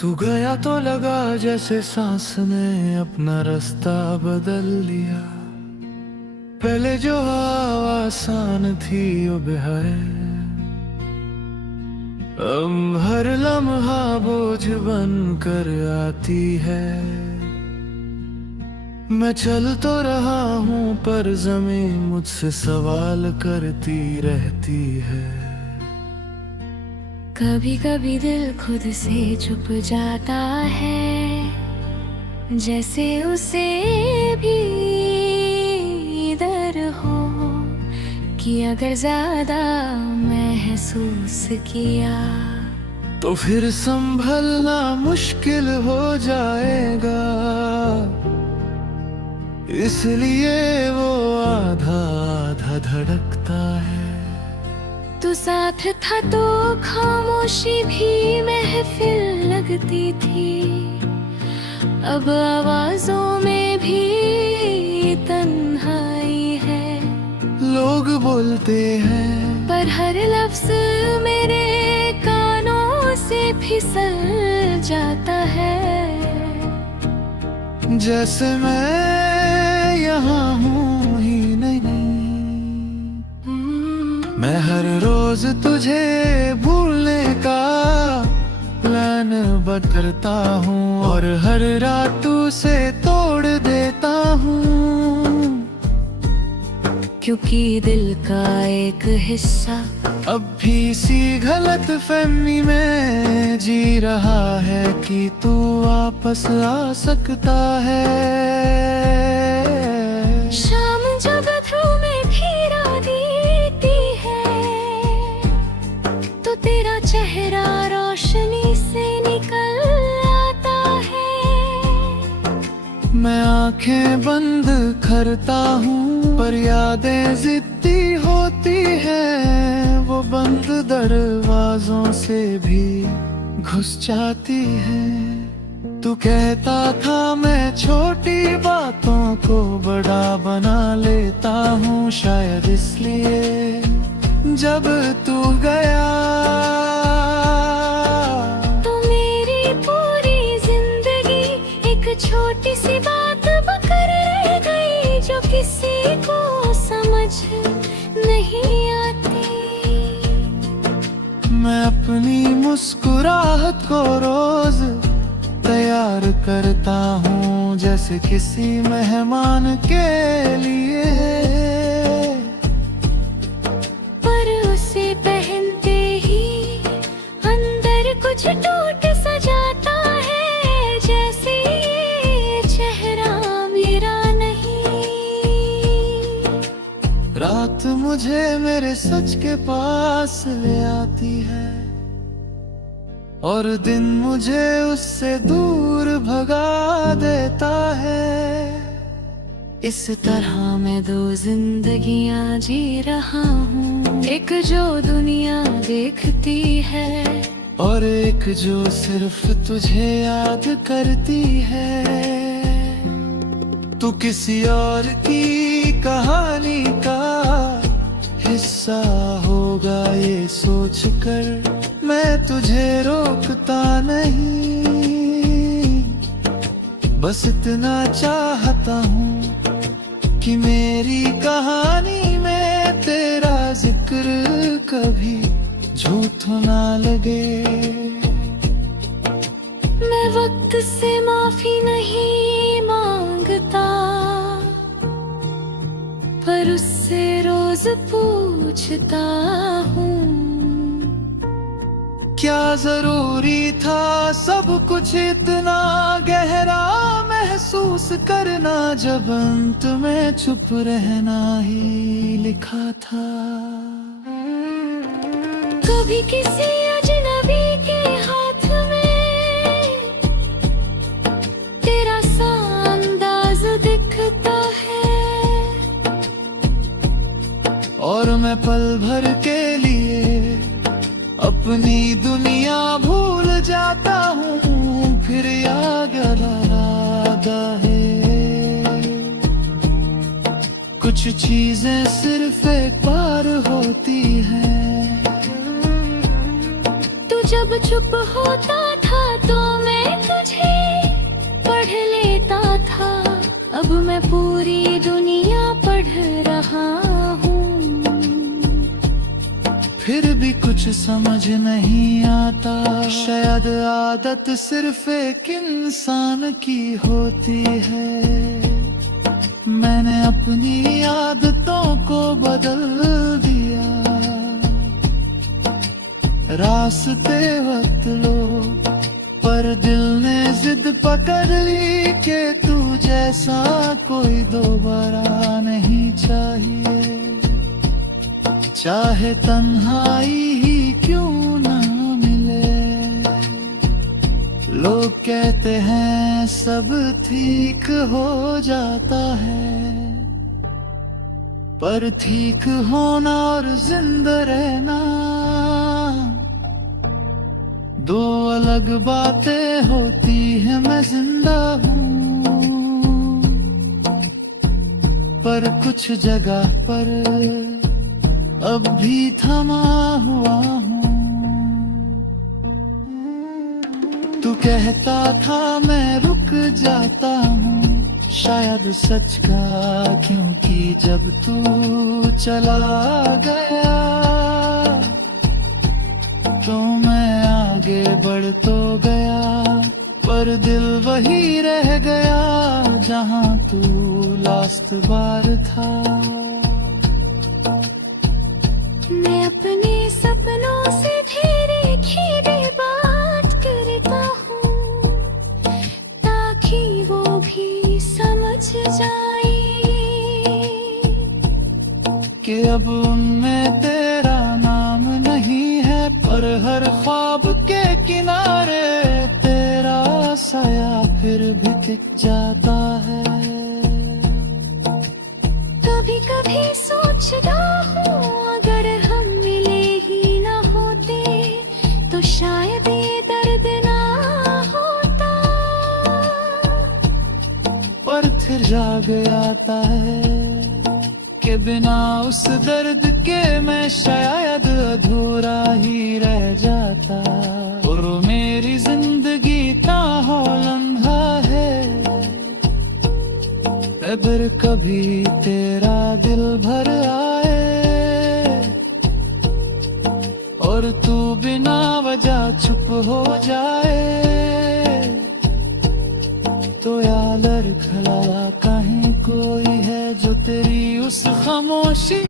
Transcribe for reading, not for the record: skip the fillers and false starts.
तू गया तो लगा जैसे सांस ने अपना रास्ता बदल लिया। पहले जो हवा आसान थी वो बेहाय, अब हर लम्हा बोझ बन कर आती है। मैं चल तो रहा हूँ पर ज़मीन मुझसे सवाल करती रहती है। कभी कभी दिल खुद से चुप जाता है, जैसे उसे भी डर हो कि अगर ज्यादा महसूस किया तो फिर संभलना मुश्किल हो जाएगा। इसलिए वो आधा आधा धड़कता है। तू साथ था तो खामोशी भी महफिल लगती थी, अब आवाजों में भी तन्हाई है। लोग बोलते हैं पर हर लफ्ज मेरे कानों से फिसल जाता है, जैसे मैं यहाँ हूँ ही नहीं। मैं हर रोज तुझे भूलने का प्लान बदलता हूँ और हर रात उसे तोड़ देता हूँ, क्योंकि दिल का एक हिस्सा अब भी इसी गलत फहमी में जी रहा है कि तू वापस आ सकता है। शाम जब धूमें फिरा देती है तो तेरा चेहरा रोशनी से निकल आता है। मैं आंखें बंद करता हूँ पर यादें जिद्दी होती हैं, वो बंद दरवाजों से भी घुस जाती हैं। तू कहता था मैं छोटी बातों को बड़ा बना लेता हूँ, शायद इसलिए जब तू गया तो मेरी पूरी जिंदगी एक छोटी सी बात बकर रह गई, जो किसी को समझ नहीं आती। मैं अपनी मुस्कुराहट को रोज तैयार करता हूँ, जैसे किसी मेहमान के लिए। पर उसे पहनते ही अंदर कुछ टूट सा जाता है, जैसे ये चेहरा मेरा नहीं। रात मुझे मेरे सच के पास ले आती है और दिन मुझे उससे दूर भगा देता है। इस तरह मैं दो जिंदगियां जी रहा हूँ, एक जो दुनिया देखती है और एक जो सिर्फ तुझे याद करती है। तू किसी और की कहानी का हिस्सा होगा ये सोचकर मैं तुझे रोकता नहीं। बस इतना चाहता हूँ कि मेरी कहानी में तेरा जिक्र कभी झूठ ना लगे। मैं वक्त से माफी नहीं मांगता, पर उससे रोज पूछता हूँ क्या जरूरी था सब कुछ इतना गहरा महसूस करना, जब अंत में चुप रहना ही लिखा था। कभी किसी अजनबी के हाथ में तेरा सा अंदाज दिखता है और मैं पल भर के लिए अपनी दुनिया भूल जाता हूँ, फिर याद आता है। कुछ चीजें सिर्फ एक बार होती हैं। तू जब चुप होता था तो मैं मैं पूरी दुनिया पढ़ रहा हूँ, फिर भी कुछ समझ नहीं आता। शायद आदत सिर्फ एक इंसान की होती है। मैंने अपनी आदतों को बदल दिया। रास्ते वक्त लो, पर दिल ने जिद पकड़ ली कि तू जैसा कोई दोबारा नहीं चाहिए। चाहे तन्हाई ही क्यों ना मिले। लोग कहते हैं सब ठीक हो जाता है, पर ठीक होना और जिंदा रहना दो अलग बातें होती हैं। मैं जिंदा हूँ, पर कुछ जगह पर अब भी थमा हुआ हूँ। तू कहता था मैं रुक जाता हूँ, शायद सच का, क्योंकि जब तू चला गया तो मैं आगे बढ़ तो गया, पर दिल वही रह गया जहाँ तू लास्ट बार था। मैं अपने सपनों से धीरे धीरे बात करता हूँ, ताकि वो भी समझ जाए कि अब उनमें तेरा नाम नहीं है, पर हर ख्वाब के किनारे तेरा साया फिर भी दिख जाता है। कभी कभी सोचता हूँ अगर हम मिले ही ना होते तो शायद ये दर्द ना होता, पर फिर जाग आता है कि बिना उस दर्द के मैं शायद अधूरा ही रह जाता। और मेरी जिंदगी का हो लम्हा है, अगर कभी तेरा दिल भर आए और तू बिना वजह चुप हो जाए, तो याद रखला कहीं कोई है जो तेरी उस खामोशी